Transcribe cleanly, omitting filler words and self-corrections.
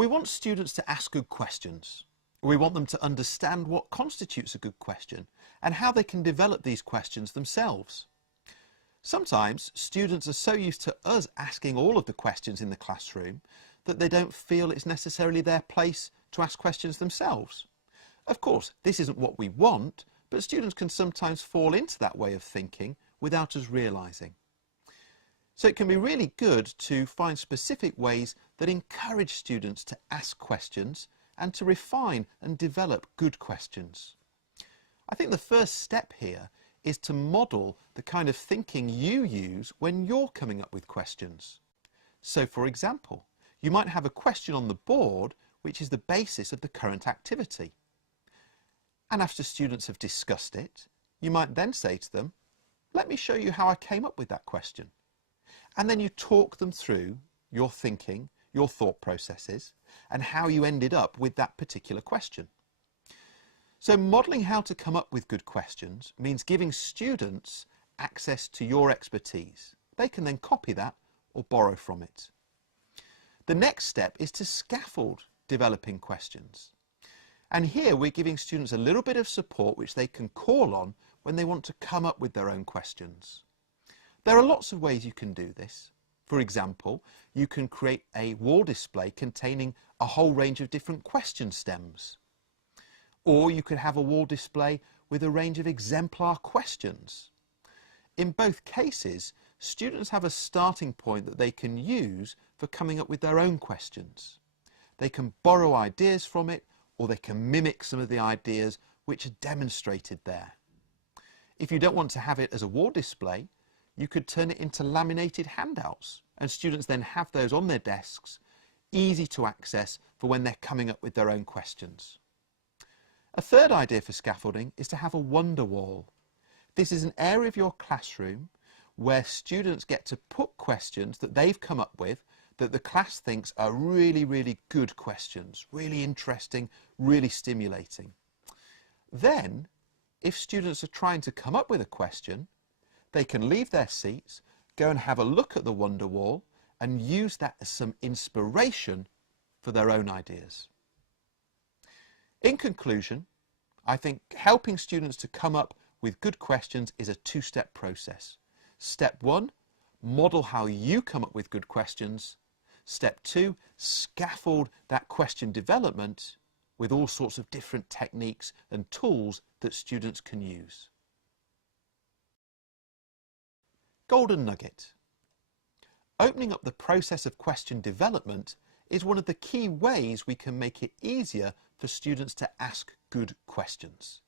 We want students to ask good questions. We want them to understand what constitutes a good question and how they can develop these questions themselves. Sometimes students are so used to us asking all of the questions in the classroom that they don't feel it's necessarily their place to ask questions themselves. Of course, this isn't what we want, but students can sometimes fall into that way of thinking without us realising. So it can be really good to find specific ways that encourage students to ask questions and to refine and develop good questions. I think the first step here is to model the kind of thinking you use when you're coming up with questions. So for example, you might have a question on the board which is the basis of the current activity. And after students have discussed it, you might then say to them, "Let me show you how I came up with that question." And then you talk them through your thinking, your thought processes, and how you ended up with that particular question. So modelling how to come up with good questions means giving students access to your expertise. They can then copy that or borrow from it. The next step is to scaffold developing questions. And here we're giving students a little bit of support which they can call on when they want to come up with their own questions. There are lots of ways you can do this. For example, you can create a wall display containing a whole range of different question stems. Or you could have a wall display with a range of exemplar questions. In both cases, students have a starting point that they can use for coming up with their own questions. They can borrow ideas from it, or they can mimic some of the ideas which are demonstrated there. If you don't want to have it as a wall display, you could turn it into laminated handouts, and students then have those on their desks, easy to access for when they're coming up with their own questions. A third idea for scaffolding is to have a wonder wall. This is an area of your classroom where students get to put questions that they've come up with that the class thinks are really, really good questions, really interesting, really stimulating. Then, if students are trying to come up with a question, they can leave their seats, go and have a look at the wonder wall and use that as some inspiration for their own ideas. In conclusion, I think helping students to come up with good questions is a two-step process. Step 1, model how you come up with good questions. Step 2, scaffold that question development with all sorts of different techniques and tools that students can use. Golden nugget. Opening up the process of question development is one of the key ways we can make it easier for students to ask good questions.